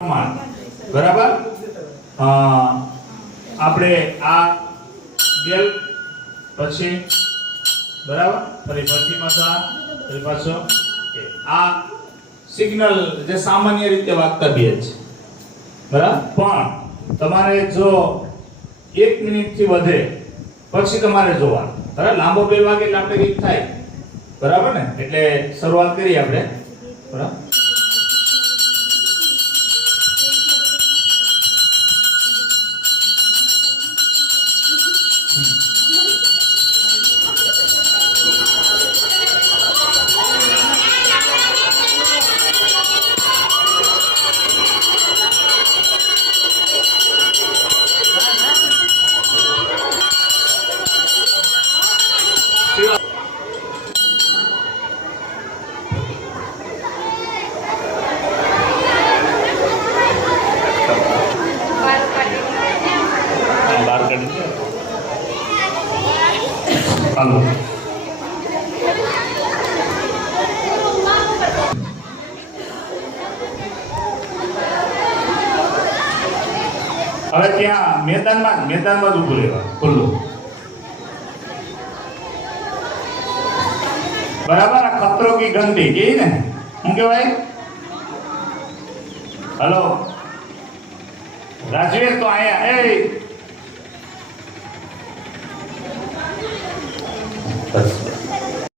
બરાબર આપણે આ બેલ પછી બરાબર ફરી પછી પાછા ફરી પાછો આ સિગ્નલ જે સામાન્ય રીતે વાગતા બે છે બરાબર પણ તમારે જો 1 મિનિટ થી વધે પછી તમારે જોવાનું બરાબર લાંબો બેલ વાગે એટલે આપણે કંઈક થાય બરાબર ને એટલે શરૂઆત કરીએ આપણે બરાબર Halo. હવે ત્યાં મેદાનમાં જ ઊભું રહેવા ખુલ્લું બરાબર આ ખતરો કી ઘંટી કે ને શું કહેવાય હલો રાજવીર તો આયા એ